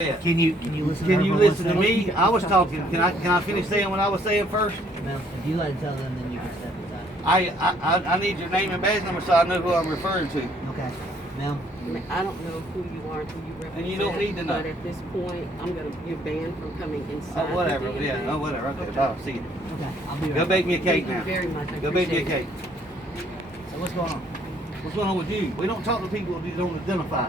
Yeah. Can you listen? Can to you her listen to voice? me? I was talking. Can I finish saying what I was saying first? Well, if you let it tell them, then you can step aside. I need your name and badge number so I know who I'm referring to. Okay. Ma'am. I don't know who you are, who you represent. And you don't need to know. But at this point, you're banned from coming inside. Oh, whatever. the DMV. Yeah. Oh, whatever. Okay. I'll see you. Okay. I'll be right Go back. bake me a cake Thank you now. very much. I Go bake me a appreciate cake. So what's going on? What's going on with you? We don't talk to people who don't identify.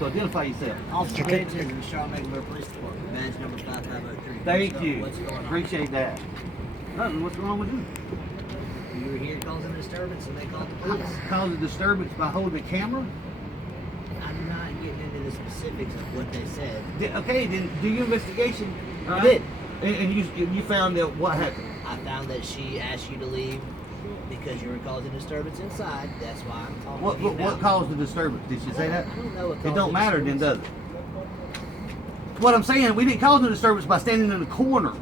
So identify yourself. Officer Ridge in the Charlotte Mecklenburg Police Department. Badge number 5503. Thank you. What's going on? Appreciate that. Nothing. What's wrong with you? You were here causing a disturbance, and they called the police. Cause a disturbance by holding a camera? I'm not getting into the specifics of what they said. Okay, then do your investigation. I did. And you found out what happened. I found that she asked you to leave because you were causing disturbance inside. That's why I'm talking What to you what now. caused the disturbance? Did she say that? I don't know what It caused don't the matter then, disturbance. does it? What I'm saying, we didn't cause the disturbance by standing in the corner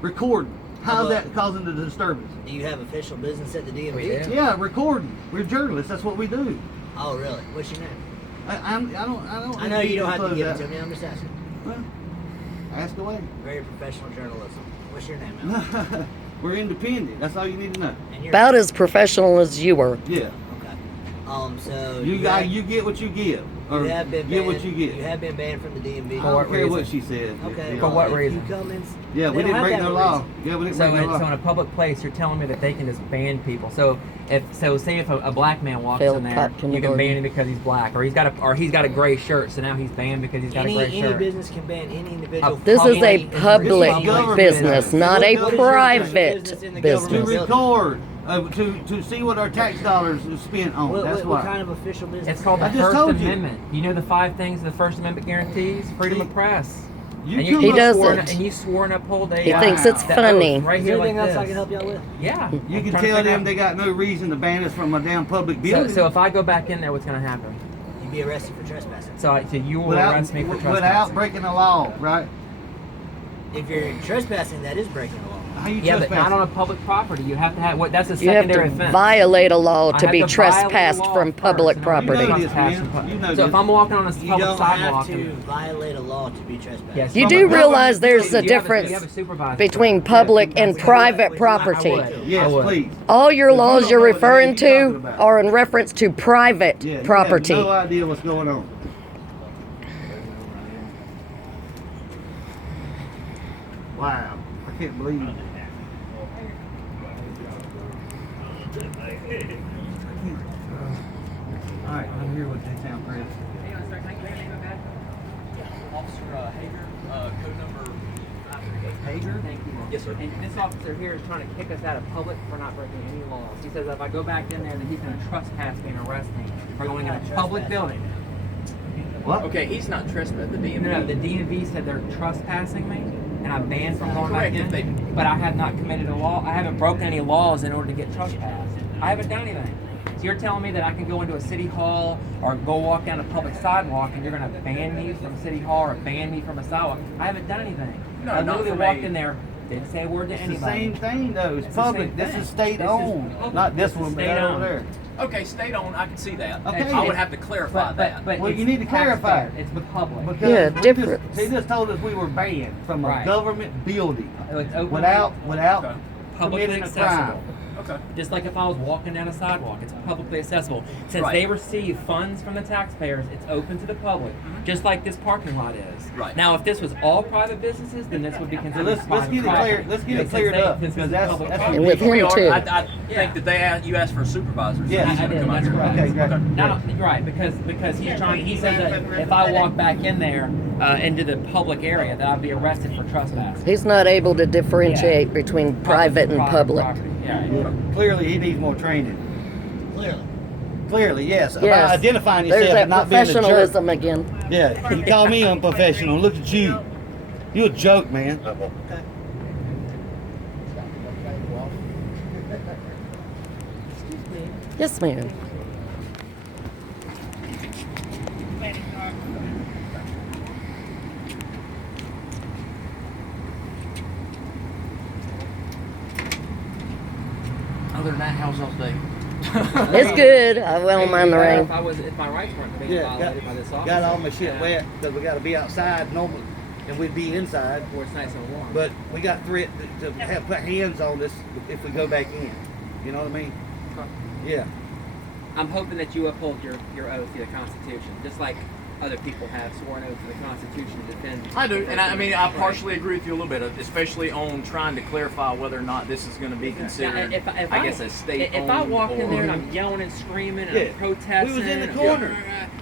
recording. How's that causing the disturbance? Do you have official business at the DMV? Yeah, recording. We're journalists. That's what we do. Oh, really? What's your name? I don't. I know you don't have to disclose give it that. to me. I'm just asking. Well, ask away. Very professional journalism. What's your name, Al? We're independent. That's all you need to know. And you're About as professional as you were. Yeah. okay. So You get what you give. Or you have been get banned, what you get. You have been banned from the DMV. I For don't what care what reason? she said. Okay. You For know. what if you reason? come in, Yeah, they we don't didn't have break to no have a law. reason. Yeah, we didn't So, break no so law. in a public place, you're telling me that they can just ban people. So say if a black man walks Failed in there, cop you can kindergarten. ban him because he's black, or he's got a gray shirt, so now he's banned because he's got a gray Any shirt. business can ban any individual. This is a from public any government business, not a What is your private business in the To business. government? record, to see what our tax dollars is spent on. That's What why. kind of official business? It's called the I just First told you. Amendment. You know the 5 things the First Amendment guarantees? Freedom of press. You and come He up doesn't. with- And you swore and uphold a. He thinks it's that funny. oath right Is here there anything like else this. I can help y'all with? Yeah. You I'm can trying to tell figure them out- they got no reason to ban us from a damn public building. So if I go back in there, what's going to happen? You'd be arrested for trespassing. So you will arrest me for trespassing. without breaking the law, right? If you're trespassing, that is breaking the law. How you Yeah, but trespassing? not on a public property. You have to have what? That's a You have secondary to offense. violate a law I to have be violate trespassed the law from first, public and then property. You know this, trespass man. from You know so this. if I'm walking on a You public don't sidewalk, have to violate a law to be trespassing. yes, You From do a government realize there's a building, you have difference you have a supervisor. between Yeah, public and supervisor. private would. property. I would. Yes, would. please. All your But you laws don't you're know what the hell referring you're to talking about. are in reference to private Yeah, property. You have no idea what's going on. Wow, I can't believe it. All right, I'm here with the town press. Officer Hager, code number. Hager? Thank you. Yes, sir. And this officer here is trying to kick us out of public for not breaking any laws. He says if I go back in there, then he's going to trespass me and arrest me for going in a public building. What? Okay, he's not trespassing. The DMV. No, the DMV said they're trespassing me, and I'm banned from going back Correct, if in. they- But I have not committed a law. I haven't broken any laws in order to get trespassed. I haven't done anything. So you're telling me that I can go into a city hall or go walk down a public sidewalk, and you're going to ban me from city hall or ban me from a sidewalk? I haven't done anything. No, I not literally from walked a- in there, didn't say a word to It's anybody. the same thing though. It's It's the public. same This thing. is state This is owned. public. Not this This is one, but state that over owned. there. Okay, state owned. I can see that. Okay. I would have to clarify that. Well, it's you need to clarify taxpayer. It's the public. Because Yeah, we difference. He just told us we were banned from a Right. government building It's open, without Okay. publicly committing a accessible. crime. Okay. Just like if I was walking down a sidewalk, it's publicly accessible. Since Right. they receive funds from the taxpayers, it's open to the public, just like this parking lot is. Right. Now, if this was all private businesses, then this would be So considered let's private get it property. cleared. Let's get But it since cleared they- up since because it's that's public that's property- And with him We are- too. I think that you asked for a supervisor. So Yes, he's I gonna did. come out That's here. correct. Okay, great. Okay. No, right, because he's trying. He said that if I walk back in there into the public area, that I'd be arrested for trespassing. He's not able to differentiate between private and public. property. Yeah. clearly he needs more training. Clearly. Clearly, yes. Yes. About identifying There's yourself that and not being a jerk. professionalism again. Yeah, you call me unprofessional. Look at you. You a joke, man. Yes, ma'am. Other than that, how's y'all's day? It's good. I don't mind the rain. If my rights weren't being Yeah, violated by this officer. got all my shit wet because we got to be outside normally, and we'd be inside. Where it's nice and warm. But we got threat to have put hands on this if we go back in. You know what I mean? Yeah. I'm hoping that you uphold your oath to the Constitution, just like other people have sworn oath to the Constitution to defend. I do, and I mean, I Right. partially agree with you a little bit, especially on trying to clarify whether or not this is going to be considered, Now, if I guess, a state. If I walk in there and I'm yelling and screaming and Yeah. I'm protesting, We was in the and- corner.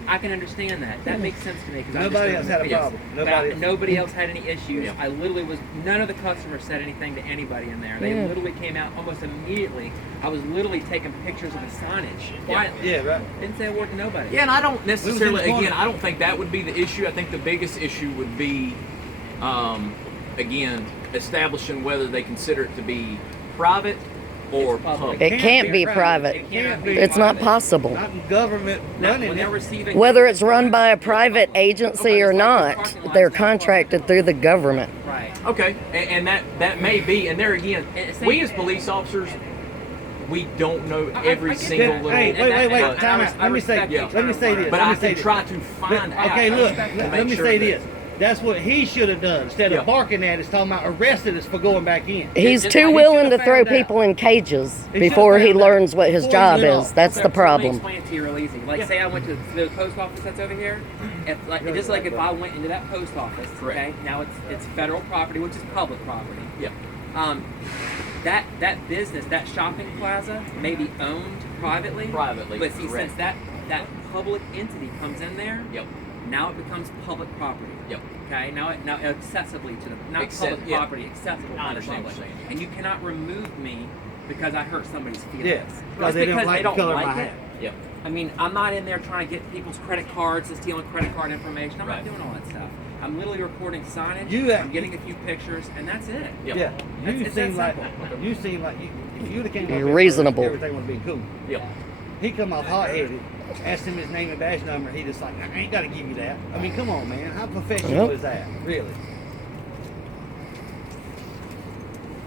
I can understand that. That makes sense to me because Nobody else had a problem. Nobody else had any issues. Yeah. I literally was. None of the customers said anything to anybody in there. They Yeah. literally came out almost immediately. I was literally taking pictures of the signage quietly. Yeah, right. Didn't say a word to nobody. Yeah, and I don't necessarily. corner. Again, I don't think that would be the issue. I think the biggest issue would be, again, establishing whether they consider it to be private or It's public. public. It can't be private. It cannot be It's not private. possible. Not in government Now, running when they're it. receiving Whether it's run by a private agency or not, they're contracted through the government. right. Okay, and that may be, and there again, And we as police officers, we don't know I every get single that. little. Hey, wait, And time I out. Let me say, respect you. let me say this. But let I me say can this. try to find out. Okay, I look, respect to let make me sure say that- this. That's what he should have done. Instead of Yeah. barking at us, talking about arrested us for going back in. He's It's too like he willing to should've throw found out. people in cages He before should've he found out. learns what his Before job he went is. off. That's So the Let me problem. explain it to you real easy. Like, say I went to the post office that's over here. Just like if I went into that post office. Correct. Okay. Now it's federal property, which is public property. Yeah. That business, that shopping plaza, may be owned privately. Privately, But see, correct. since that public entity comes in there, Yep. now it becomes public property. Yep. Okay, now accessibly to the not Accept- public yeah. property, accessible I by the understand public. what you're saying. And you cannot remove me because I hurt somebody's feelings. Yeah, Just because they didn't like they the don't color of like my it. hat. Yep. I mean, I'm not in there trying to get people's credit cards and stealing credit card information. I'm Right. not doing all that stuff. I'm literally recording signage. You- I'm getting a few pictures, and that's it. Yep. Yeah, you It's that seem like simple. you seem like if you'd have came up You're here first, reasonable. everything would be cool. Yep. He come off hot-headed, asked him his name and badge number. He just like, I ain't got to give you that. I mean, come on, man. How professional Yep. is that? Really?